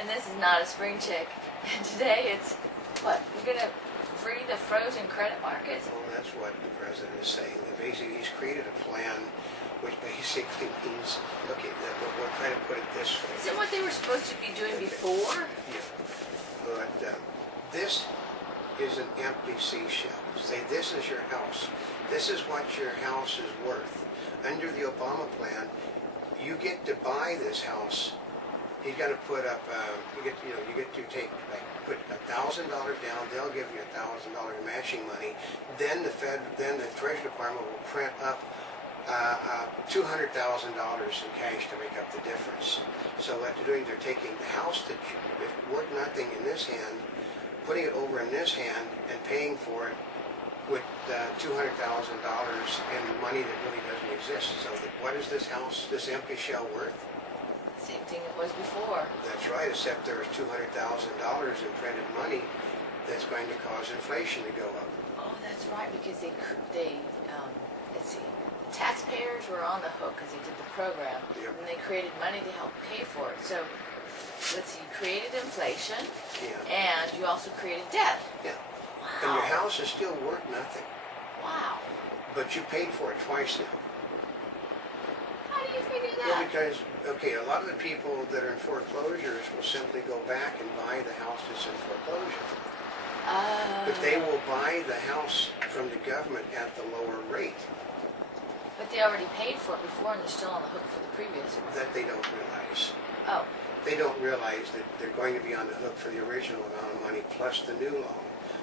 And this is not a spring chick. And today it's, what, we're going to free the frozen credit markets? Well, that's what the president is saying. Basically, he's created a plan which basically means, okay, we'll try to put it this way. Isn't what they were supposed to be doing before? Yeah. But this is an empty seashell. Say, this is your house. This is what your house is worth. Under the Obama plan, you get to buy this house. He's got to put up. You get to take put $1,000 down. They'll give you $1,000 matching money. Then the Treasury Department will print up $200,000 in cash to make up the difference. So what they're doing, they're taking the house that's worth nothing in this hand, putting it over in this hand, and paying for it with $200,000 in money that really doesn't exist. So what is this house, this empty shell, worth? Same thing it was before. That's right, except there's $200,000 in printed money that's going to cause inflation to go up. Oh, that's right, because let's see, the taxpayers were on the hook because they did the program, Yep. and they created money to help pay for it. So, let's see, you created inflation, Yeah. and you also created debt. Yeah. Wow. And your house is still worth nothing. Wow. But you paid for it twice now. How do you figure that? Well, because, okay, a lot of the people that are in foreclosures will simply go back and buy the house that's in foreclosure. But they will buy the house from the government at the lower rate. But they already paid for it before, and they're still on the hook for the previous one. That they don't realize. Oh. They don't realize that they're going to be on the hook for the original amount of money plus the new loan,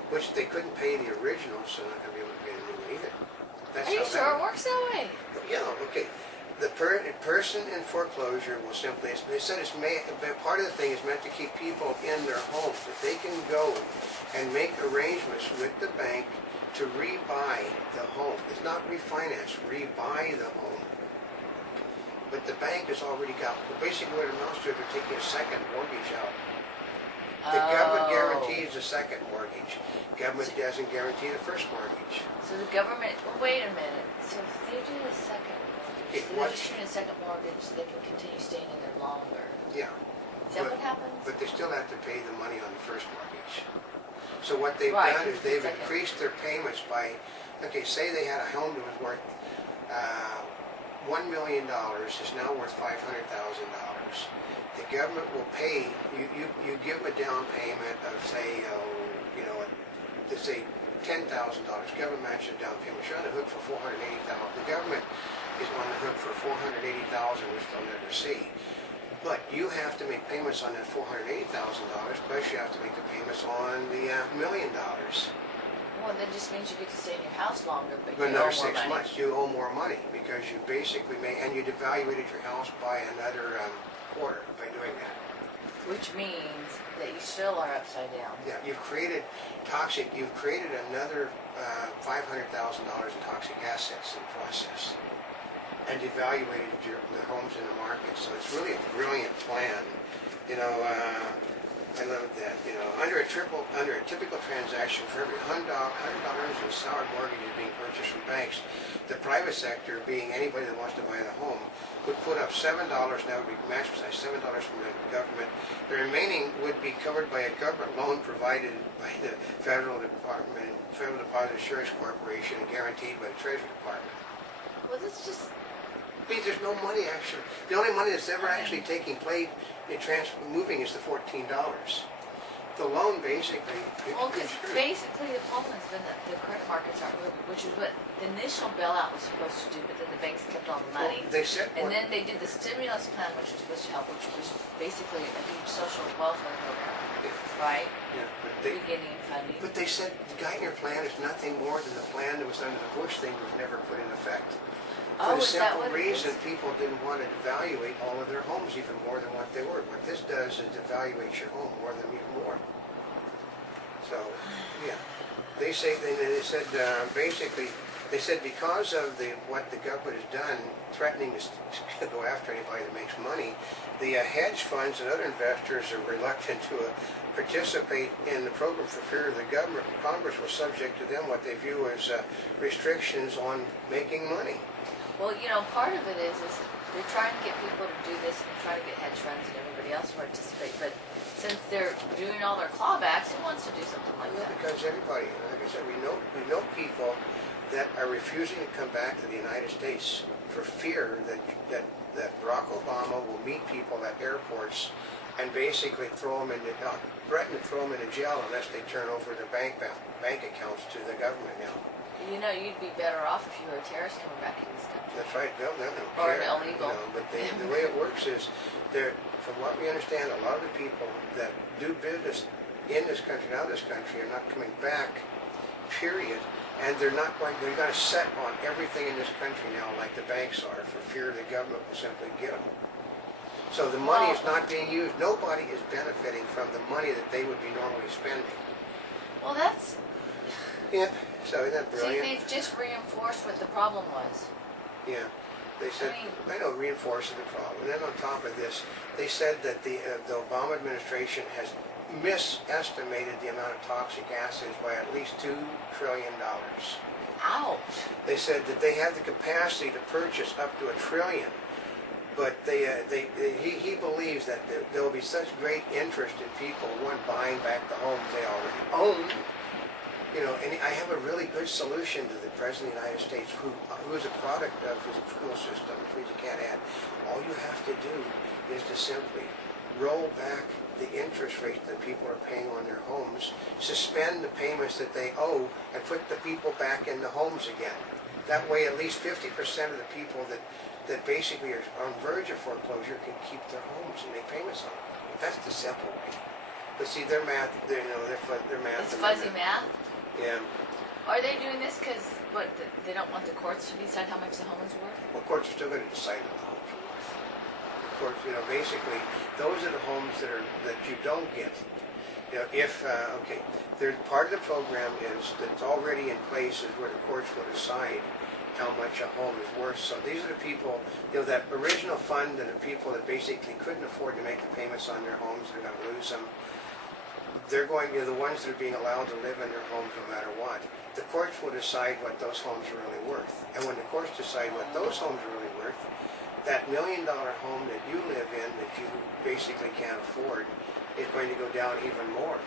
which they couldn't pay the original, so they're not going to be able to pay the new one either. That's Are you sure it works that way? Yeah, okay. The person in foreclosure will simply, they said part of the thing is meant to keep people in their homes, that they can go and make arrangements with the bank to rebuy the home. It's not refinance, rebuy the home. But the bank has already got, basically what it amounts to, they're taking a second mortgage out. The government guarantees the second mortgage. Government doesn't guarantee the first mortgage. So the government, well, wait a minute. So if they do a second mortgage, so they're just doing a second mortgage so they can continue staying in there longer. Yeah. Is that what happens? But they still have to pay the money on the first mortgage. So what they've done is they've increased their payments by, okay, say they had a home that was worth $1 million, is now worth $500,000. The government will pay, you give them a down payment of say, let's say $10,000. Government matches a down payment. You're on the hook for $480,000. The government is on the hook for $480,000, which they'll never see. But you have to make payments on that $480,000, plus you have to make the payments on the $1 million. Well, that just means you get to stay in your house longer, but you another owe more 6 money. months, you owe more money because you basically and you devaluated your house by another quarter by doing that. Which means that you still are upside down. Yeah, you've created another $500,000 in toxic assets in the process, and devaluated the homes in the market. So it's really a brilliant plan. I love that. Under a typical transaction, for every $100 in sour mortgages being purchased from banks, the private sector, being anybody that wants to buy the home, would put up $7, and that would be matched by $7 from the government. The remaining would be covered by a government loan provided by the Federal Deposit Insurance Corporation and guaranteed by the Treasury Department. Well, this just means there's no money actually. The only money that's ever actually taking place in moving is the $14. The loan basically. Well, because basically the problem has been that the credit markets aren't moving, which is what the initial bailout was supposed to do, but then the banks kept all the money. Well, they said, and then they did the stimulus plan, which was supposed to help, which was basically a huge social welfare program, right? Yeah, beginning funding. But they said the Geithner plan is nothing more than the plan that was under the Bush thing was never put in effect. For the simple reason people didn't want to devaluate all of their homes even more than what they were. What this does is devaluates your home more than even more. So, yeah. They said basically, they said because of what the government has done, threatening to go after anybody that makes money, the hedge funds and other investors are reluctant to participate in the program for fear of the government. Congress will subject to them what they view as restrictions on making money. Well, part of it is they're trying to get people to do this and trying to get hedge funds and everybody else to participate. But since they're doing all their clawbacks, who wants to do something like that? Because everybody, like I said, we know people that are refusing to come back to the United States for fear that Barack Obama will meet people at airports and basically threaten to throw them into jail unless they turn over their bank accounts to the government now. You'd be better off if you were a terrorist coming back in this country. That's right. They'll or care. An illegal. But the way it works is, from what we understand, a lot of the people that do business in this country, out of this country, are not coming back, period. And they're going to set on everything in this country now like the banks are for fear the government will simply get them. So the money is not being used. Nobody is benefiting from the money that they would be normally spending. Well, that's... Yeah, so isn't that brilliant? See, they've just reinforced what the problem was. Yeah, they said, I know, reinforcing the problem. And then on top of this, they said that the Obama administration has misestimated the amount of toxic acids by at least $2 trillion. Ouch. They said that they have the capacity to purchase up to $1 trillion, but he believes that there will be such great interest in people, one, buying back the homes they already own. And I have a really good solution to the President of the United States, who is a product of his school system, which you can't add. All you have to do is to simply roll back the interest rate that people are paying on their homes, suspend the payments that they owe, and put the people back in the homes again. That way, at least 50% of the people that basically are on verge of foreclosure can keep their homes and make payments on them. That's the simple way. But see, their math, their math. It's fuzzy math? Yeah. Are they doing this because they don't want the courts to decide how much the home is worth? Well, courts are still going to decide what the homes are worth. The courts, basically, those are the homes that you don't get. Part of the program is that's already in place is where the courts will decide how much a home is worth. So these are the people, that original fund and the people that basically couldn't afford to make the payments on their homes, they're going to lose them. They're going, the ones that are being allowed to live in their homes no matter what. The courts will decide what those homes are really worth. And when the courts decide what those homes are really worth, that $1 million home that you live in that you basically can't afford is going to go down even more.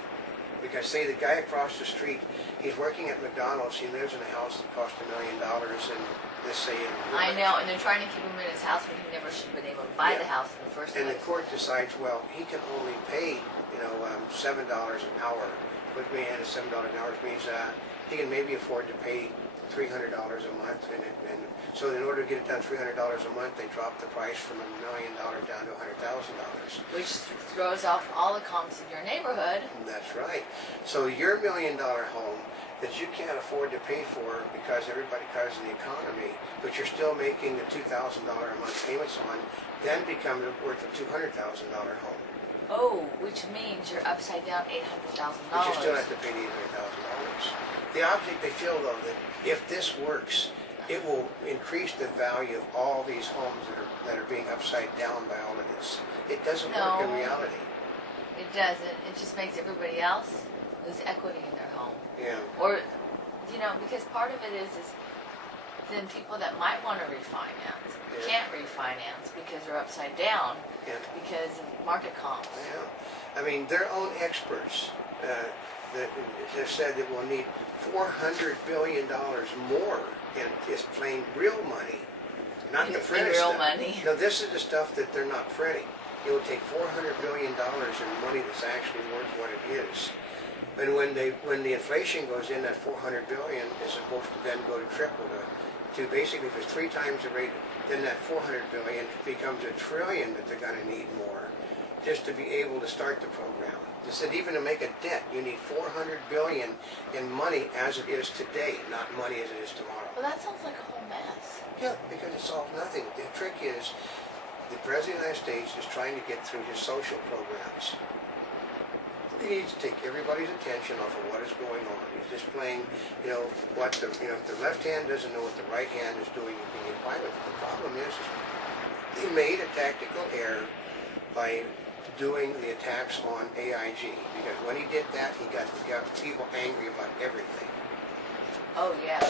Because say the guy across the street, he's working at McDonald's, he lives in a house that costs $1 million, and let's say I know, and they're trying to keep him in his house, but he never should have been able to buy the house in the first place. And the court decides, well, he can only pay, $7 an hour. Which means $7 an hour means he can maybe afford to pay $300 a month, and so in order to get it done $300 a month, they drop the price from $1 million down to $100,000. Which throws off all the comps in your neighborhood. That's right. So your $1 million home that you can't afford to pay for because of the economy, but you're still making the $2,000 a month payments on, then becomes worth a $200,000 home. Oh, which means you're upside down $800,000. But you still have to pay the $800,000. The object, they feel though that if this works, it will increase the value of all these homes that are being upside down by all of this. It doesn't work in reality. It doesn't. It just makes everybody else lose equity in their home. Yeah. Or, because part of it is then people that might want to refinance can't refinance because they're upside down because of market comps. Yeah. I mean, their own experts that have said that we'll need $400 billion more in just plain real money, not the printed real stuff. money. No, this is the stuff that they're not printing. It will take $400 billion in money that's actually worth what it is. And when the inflation goes in, that $400 billion is supposed to then go to triple to basically, if it's 3 times the rate, then that $400 billion becomes $1 trillion that they're going to need more just to be able to start the program. They said even to make a dent, you need $400 billion in money as it is today, not money as it is tomorrow. Well, that sounds like a whole mess. Yeah, because it solves nothing. The trick is the President of the United States is trying to get through his social programs. He needs to take everybody's attention off of what is going on. He's displaying, what if the left hand doesn't know what the right hand is doing, you can get by with it. The problem is he made a tactical error by doing the attacks on AIG, because when he did that, he got people angry about everything. Oh, yeah.